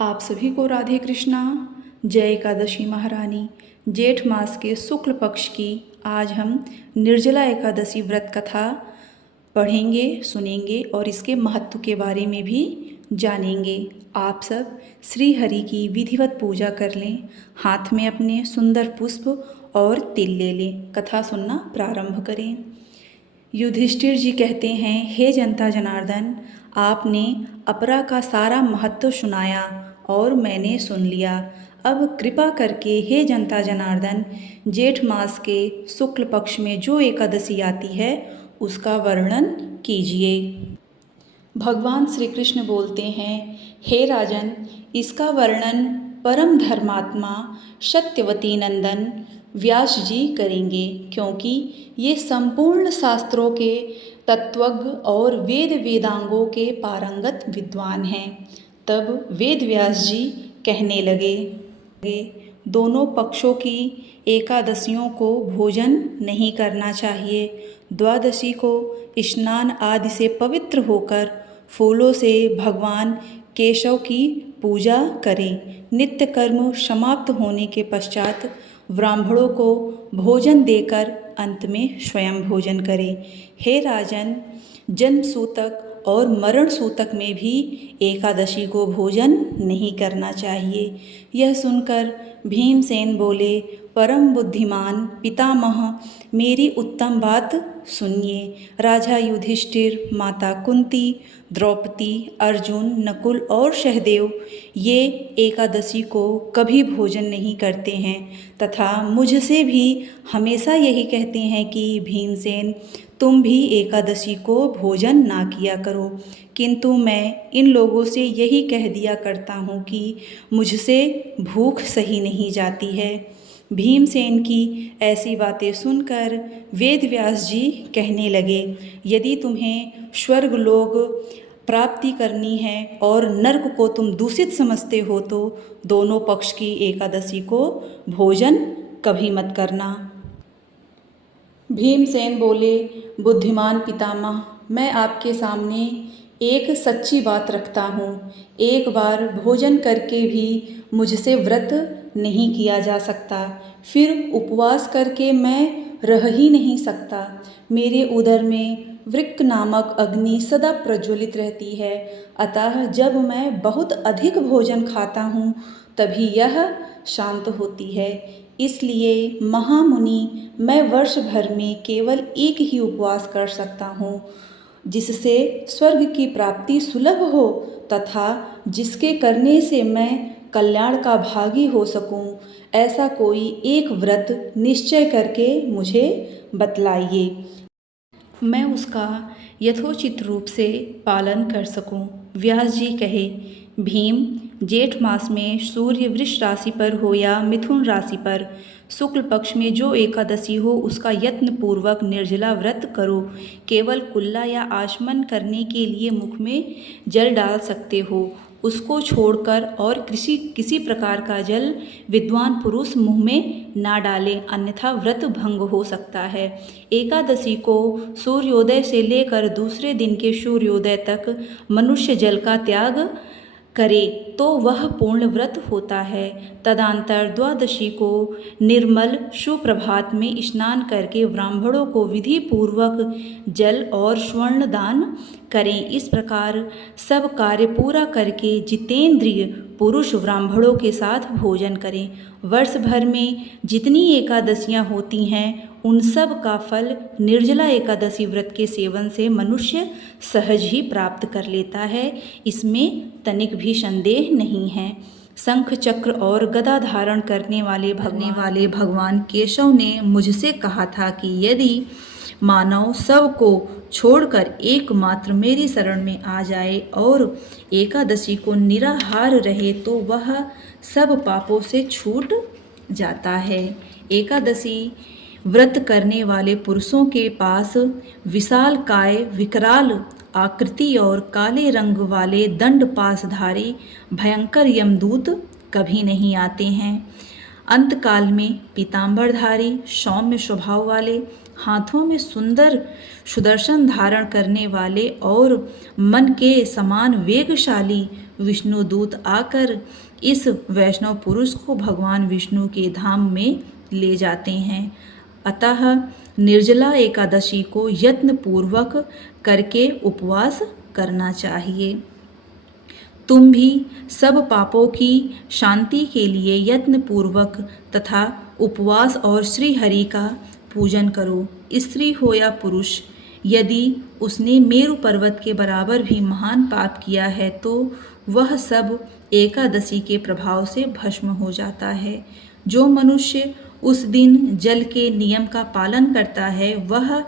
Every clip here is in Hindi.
आप सभी को राधे कृष्णा। जय एकादशी महारानी। जेठ मास के शुक्ल पक्ष की आज हम निर्जला एकादशी व्रत कथा पढ़ेंगे, सुनेंगे और इसके महत्व के बारे में भी जानेंगे। आप सब श्री हरि की विधिवत पूजा कर लें, हाथ में अपने सुंदर पुष्प और तिल ले लें। कथा सुनना प्रारंभ करें। युधिष्ठिर जी कहते हैं, हे जनता जनार्दन, आपने अपरा का सारा महत्व सुनाया और मैंने सुन लिया। अब कृपा करके हे जनता जनार्दन, जेठ मास के शुक्ल पक्ष में जो एकादशी आती है उसका वर्णन कीजिए। भगवान श्री कृष्ण बोलते हैं, हे राजन, इसका वर्णन परम धर्मात्मा सत्यवती नंदन व्यास जी करेंगे, क्योंकि ये संपूर्ण शास्त्रों के तत्वज्ञ और वेद वेदांगों के पारंगत विद्वान हैं। तब वेद व्यास जी कहने लगे, दोनों पक्षों की एकादशियों को भोजन नहीं करना चाहिए। द्वादशी को स्नान आदि से पवित्र होकर फूलों से भगवान केशव की पूजा करें। नित्य कर्म समाप्त होने के पश्चात ब्राह्मणों को भोजन देकर अंत में स्वयं भोजन करें। हे राजन, जन्म सूतक और मरण सूतक में भी एकादशी को भोजन नहीं करना चाहिए। यह सुनकर भीमसेन बोले, परम बुद्धिमान पितामह, मेरी उत्तम बात सुनिए। राजा युधिष्ठिर, माता कुंती, द्रौपदी, अर्जुन, नकुल और सहदेव ये एकादशी को कभी भोजन नहीं करते हैं तथा मुझसे भी हमेशा यही कहते हैं कि भीमसेन, तुम भी एकादशी को भोजन ना किया करो। किंतु मैं इन लोगों से यही कह दिया करता हूँ कि मुझसे भूख सही नहीं जाती है। भीमसेन की ऐसी बातें सुनकर वेदव्यास जी कहने लगे, यदि तुम्हें स्वर्ग लोक प्राप्ति करनी है और नरक को तुम दूषित समझते हो तो दोनों पक्ष की एकादशी को भोजन कभी मत करना। भीमसेन बोले, बुद्धिमान पितामह, मैं आपके सामने एक सच्ची बात रखता हूँ। एक बार भोजन करके भी मुझसे व्रत नहीं किया जा सकता, फिर उपवास करके मैं रह ही नहीं सकता। मेरे उदर में वृक्क नामक अग्नि सदा प्रज्वलित रहती है, अतः जब मैं बहुत अधिक भोजन खाता हूँ तभी यह शांत होती है। इसलिए महामुनि, मैं वर्ष भर में केवल एक ही उपवास कर सकता हूँ, जिससे स्वर्ग की प्राप्ति सुलभ हो तथा जिसके करने से मैं कल्याण का भागी हो सकूं। ऐसा कोई एक व्रत निश्चय करके मुझे बतलाइए, मैं उसका यथोचित रूप से पालन कर सकूं। व्यास जी कहे, भीम, जेठ मास में सूर्य वृष राशि पर हो या मिथुन राशि पर शुक्ल पक्ष में जो एकादशी हो उसका यत्न पूर्वक निर्जला व्रत करो। केवल कुल्ला या आचमन करने के लिए मुख में जल डाल सकते हो, उसको छोड़कर और किसी प्रकार का जल विद्वान पुरुष मुँह में ना डालें, अन्यथा व्रत भंग हो सकता है। एकादशी को सूर्योदय से लेकर दूसरे दिन के सूर्योदय तक मनुष्य जल का त्याग करे तो वह पूर्ण व्रत होता है। तदंतर द्वादशी को निर्मल सुप्रभात में स्नान करके ब्राह्मणों को विधि पूर्वक जल और स्वर्ण दान करें। इस प्रकार सब कार्य पूरा करके जितेंद्रिय पुरुष ब्राह्मणों के साथ भोजन करें। वर्ष भर में जितनी एकादशियाँ होती हैं उन सब का फल निर्जला एकादशी व्रत के सेवन से मनुष्य सहज ही प्राप्त कर लेता है, इसमें तनिक भी संदेह नहीं है। शंख चक्र और गदा धारण करने वाले भगवान केशव ने मुझसे कहा था कि यदि मानव सब को छोड़कर एकमात्र मेरी शरण में आ जाए और एकादशी को निराहार रहे तो वह सब पापों से छूट जाता है। एकादशी व्रत करने वाले पुरुषों के पास विशाल काय, विकराल आकृति और काले रंग वाले दंड पासधारी भयंकर यमदूत कभी नहीं आते हैं। अंतकाल में पीतांबरधारी, सौम्य स्वभाव वाले, हाथों में सुंदर सुदर्शन धारण करने वाले और मन के समान वेगशाली विष्णुदूत आकर इस वैष्णव पुरुष को भगवान विष्णु के धाम में ले जाते हैं। अतः निर्जला एकादशी को यत्न पूर्वक करके उपवास करना चाहिए। तुम भी सब पापों की शांति के लिए यत्न पूर्वक तथा उपवास और श्री हरि का पूजन करो। स्त्री हो या पुरुष, यदि उसने मेरु पर्वत के बराबर भी महान पाप किया है तो वह सब एकादशी के प्रभाव से भस्म हो जाता है। जो मनुष्य उस दिन जल के नियम का पालन करता है वह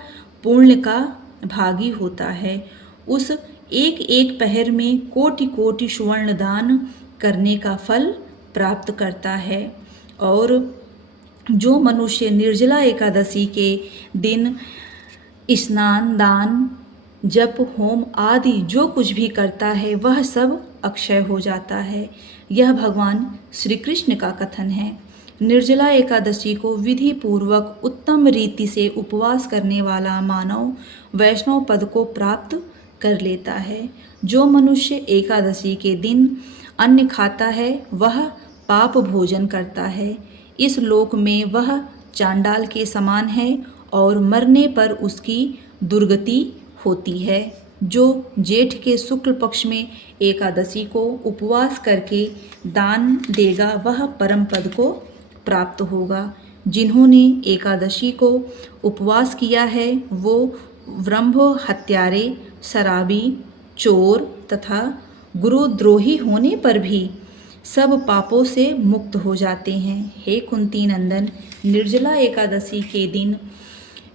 पुण्य का भागी होता है। उस एक एक पहर में कोटि कोटि स्वर्ण दान करने का फल प्राप्त करता है। और जो मनुष्य निर्जला एकादशी के दिन स्नान, दान, जप, होम आदि जो कुछ भी करता है वह सब अक्षय हो जाता है। यह भगवान श्री कृष्ण का कथन है। निर्जला एकादशी को विधि पूर्वक उत्तम रीति से उपवास करने वाला मानव वैष्णव पद को प्राप्त कर लेता है। जो मनुष्य एकादशी के दिन अन्न खाता है वह पाप भोजन करता है। इस लोक में वह चांडाल के समान है और मरने पर उसकी दुर्गति होती है। जो जेठ के शुक्ल पक्ष में एकादशी को उपवास करके दान देगा वह परम पद को प्राप्त होगा। जिन्होंने एकादशी को उपवास किया है वो ब्रह्म हत्यारे, शराबी, चोर तथा गुरुद्रोही होने पर भी सब पापों से मुक्त हो जाते हैं। हे कुंती नंदन, निर्जला एकादशी के दिन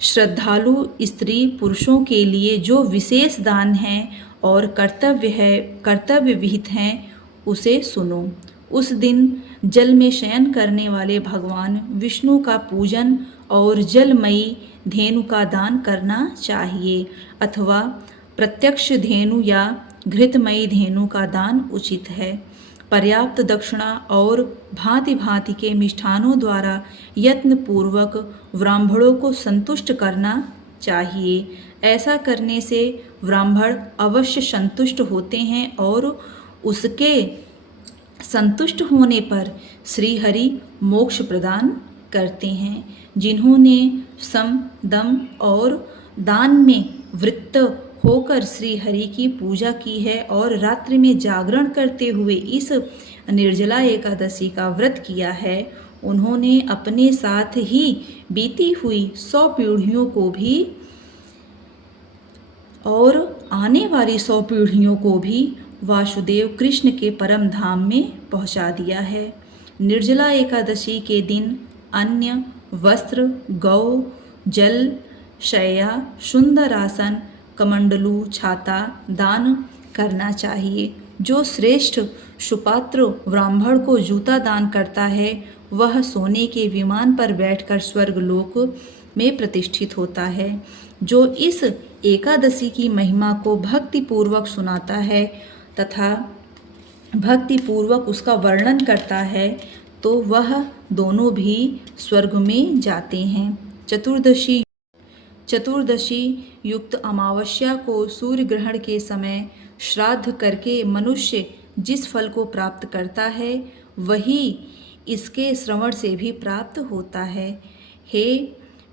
श्रद्धालु स्त्री पुरुषों के लिए जो विशेष दान है और कर्तव्य विहित हैं उसे सुनो। उस दिन जल में शयन करने वाले भगवान विष्णु का पूजन और जलमयी धेनु का दान करना चाहिए अथवा प्रत्यक्ष धेनु या घृतमयी धेनु का दान उचित है। पर्याप्त दक्षिणा और भांति भांति के मिष्ठानों द्वारा यत्न पूर्वक ब्राह्मणों को संतुष्ट करना चाहिए। ऐसा करने से ब्राह्मण अवश्य संतुष्ट होते हैं और उसके संतुष्ट होने पर श्री हरि मोक्ष प्रदान करते हैं। जिन्होंने सम, दम और दान में वृत्त होकर श्री हरि की पूजा की है और रात्रि में जागरण करते हुए इस निर्जला एकादशी का व्रत किया है, उन्होंने अपने साथ ही बीती हुई 100 पीढ़ियों को भी और आने वाली 100 पीढ़ियों को भी वासुदेव कृष्ण के परम धाम में पहुंचा दिया है। निर्जला एकादशी के दिन अन्न, वस्त्र, गौ, जल, शय्या, सुंदर आसन, कमंडलू, छाता दान करना चाहिए। जो श्रेष्ठ सुपात्र ब्राह्मण को जूता दान करता है वह सोने के विमान पर बैठकर स्वर्गलोक में प्रतिष्ठित होता है। जो इस एकादशी की महिमा को भक्ति पूर्वक सुनाता है तथा भक्ति पूर्वक उसका वर्णन करता है तो वह दोनों भी स्वर्ग में जाते हैं। चतुर्दशी युक्त अमावस्या को सूर्य ग्रहण के समय श्राद्ध करके मनुष्य जिस फल को प्राप्त करता है वही इसके श्रवण से भी प्राप्त होता है। हे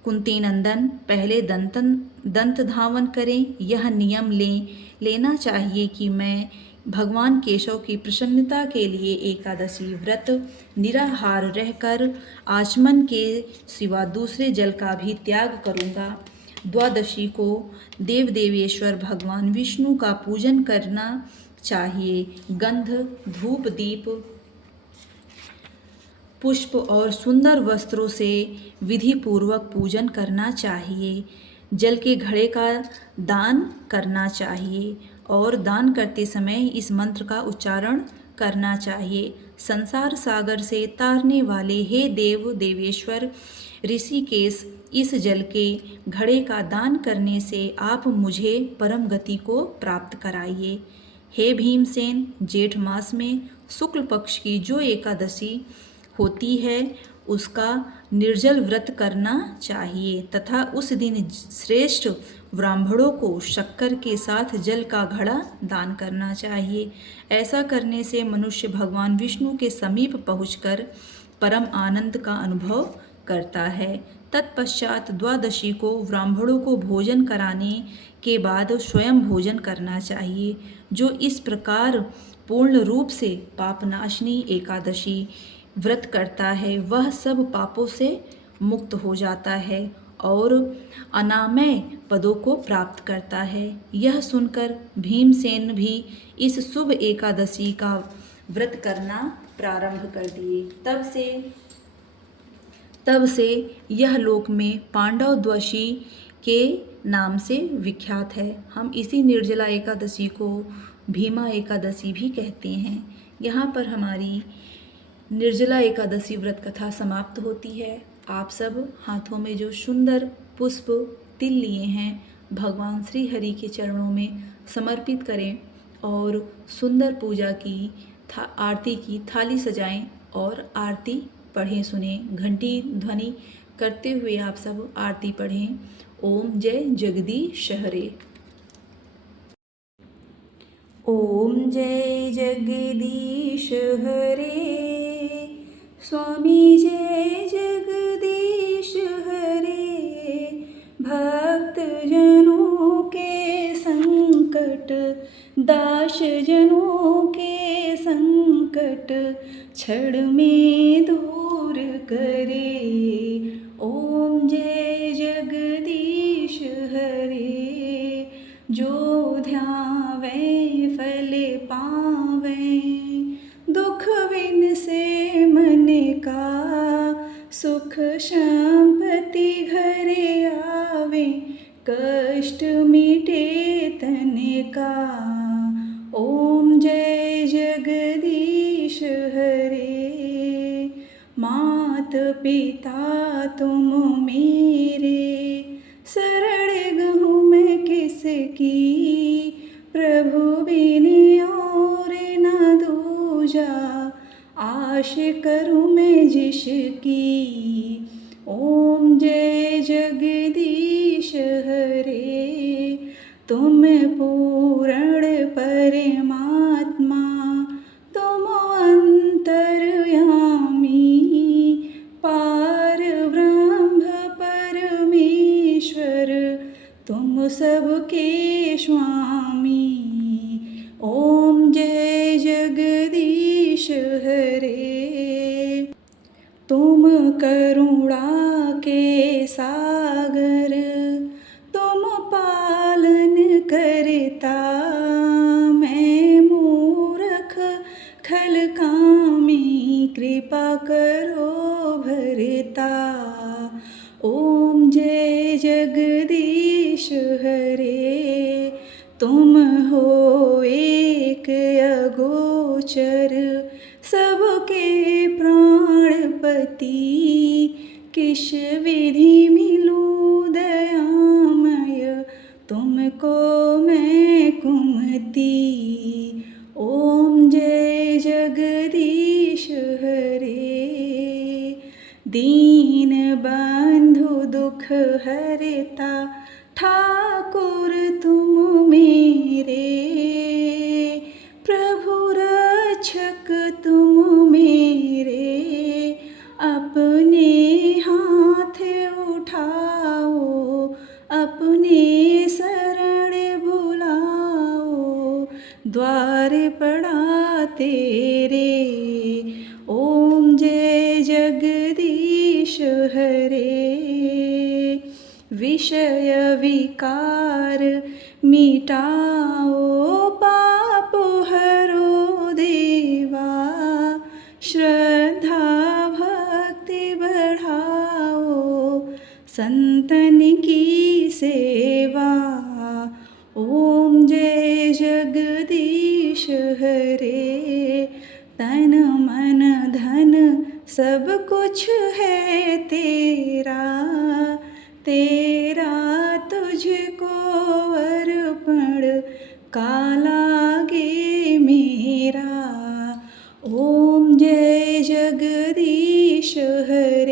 कुंती नंदन, पहले दंत धावन करें। यह नियम लेना चाहिए कि मैं भगवान केशव की प्रसन्नता के लिए एकादशी व्रत निराहार रहकर आचमन के सिवा दूसरे जल का भी त्याग करूँगा। द्वादशी को देव देवेश्वर भगवान विष्णु का पूजन करना चाहिए। गंध, धूप, दीप, पुष्प और सुंदर वस्त्रों से विधि पूर्वक पूजन करना चाहिए। जल के घड़े का दान करना चाहिए और दान करते समय इस मंत्र का उच्चारण करना चाहिए। संसार सागर से तारने वाले हे देव देवेश्वर ऋषिकेश, इस जल के घड़े का दान करने से आप मुझे परम गति को प्राप्त कराइए। हे भीमसेन, जेठ मास में शुक्ल पक्ष की जो एकादशी होती है उसका निर्जल व्रत करना चाहिए तथा उस दिन श्रेष्ठ ब्राह्मणों को शक्कर के साथ जल का घड़ा दान करना चाहिए। ऐसा करने से मनुष्य भगवान विष्णु के समीप पहुंचकर परम आनंद का अनुभव करता है। तत्पश्चात द्वादशी को ब्राह्मणों को भोजन कराने के बाद स्वयं भोजन करना चाहिए। जो इस प्रकार पूर्ण रूप से पापनाशनी एकादशी व्रत करता है वह सब पापों से मुक्त हो जाता है और अनामय पदों को प्राप्त करता है। यह सुनकर भीमसेन भी इस शुभ एकादशी का व्रत करना प्रारंभ कर दिए। तब से यह लोक में पांडव द्वादशी के नाम से विख्यात है। हम इसी निर्जला एकादशी को भीमा एकादशी भी कहते हैं। यहाँ पर हमारी निर्जला एकादशी व्रत कथा समाप्त होती है। आप सब हाथों में जो सुंदर पुष्प तिल लिए हैं भगवान श्री हरि के चरणों में समर्पित करें और सुंदर पूजा की आरती की थाली सजाएं और आरती पढ़ें सुनें। घंटी ध्वनि करते हुए आप सब आरती पढ़ें। ओम जय जगदीश हरे। ओम जय जगदीश हरे। स्वामी जय जगदीश हरे। भक्त जनों के संकट दास जनों के संकट क्षण में दूर करे। ओम जय जगदीश हरे। जो ध्यावे फल पावे दुख बिन से मन का सुख संपत्ति घरे आवे कष्ट मिटे तन का। ओम जय जगदीश हरे। मात पिता तुम मेरे शरण गहूँ मैं किसकी प्रभु बिन और न दूजा आश करूँ मैं जिसकी। ओम जय जगदीश हरे। तुम पूर्ण परमात्मा तुम अंतर्यामी पार ब्रह्म परमेश्वर तुम सबके स्वामी। ओम जय जगदीश हरे। तुम करुणा के सागर तुम पालन करता मैं मूर्ख खल कामी कृपा करो भरता। ओम जय जगदीश हरे। तुम हो एक अगोचर सबके प्राणपति किस विधि मिलूं दयामय तुमको मैं कुमति। ओम जय जगदीश हरे। दीन बंधु दुख हरता ठाकुर तुम मेरे प्रभु रक्षक तुम मेरे अपने हाथ उठाओ अपने शरण बुलाओ द्वार पड़ा तेरे। ओम जय जगदीश हरे। विषय विकार मिटाओ पाप हरो देवा श्रद्धा भक्ति बढ़ाओ संतन की सेवा। ओम जय जगदीश हरे। तन मन धन सब कुछ है तेरा तेरा तुझको अर्पण का लागे मेरा। ओम जय जगदीश हरे।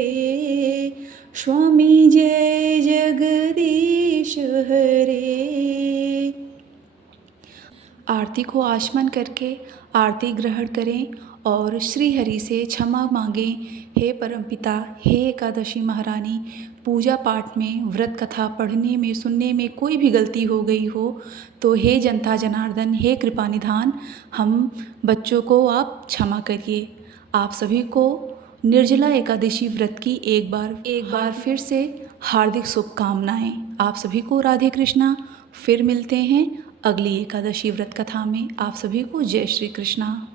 आरती को आचमन करके आरती ग्रहण करें और श्री हरि से क्षमा मांगें। हे परमपिता, हे एकादशी महारानी, पूजा पाठ में, व्रत कथा पढ़ने में, सुनने में कोई भी गलती हो गई हो तो हे जनता जनार्दन, हे कृपा निधान, हम बच्चों को आप क्षमा करिए। आप सभी को निर्जला एकादशी व्रत की एक बार फिर से हार्दिक शुभकामनाएं। आप सभी को राधे कृष्णा। फिर मिलते हैं अगली एकादशी व्रत कथा में। आप सभी को जय श्री कृष्णा।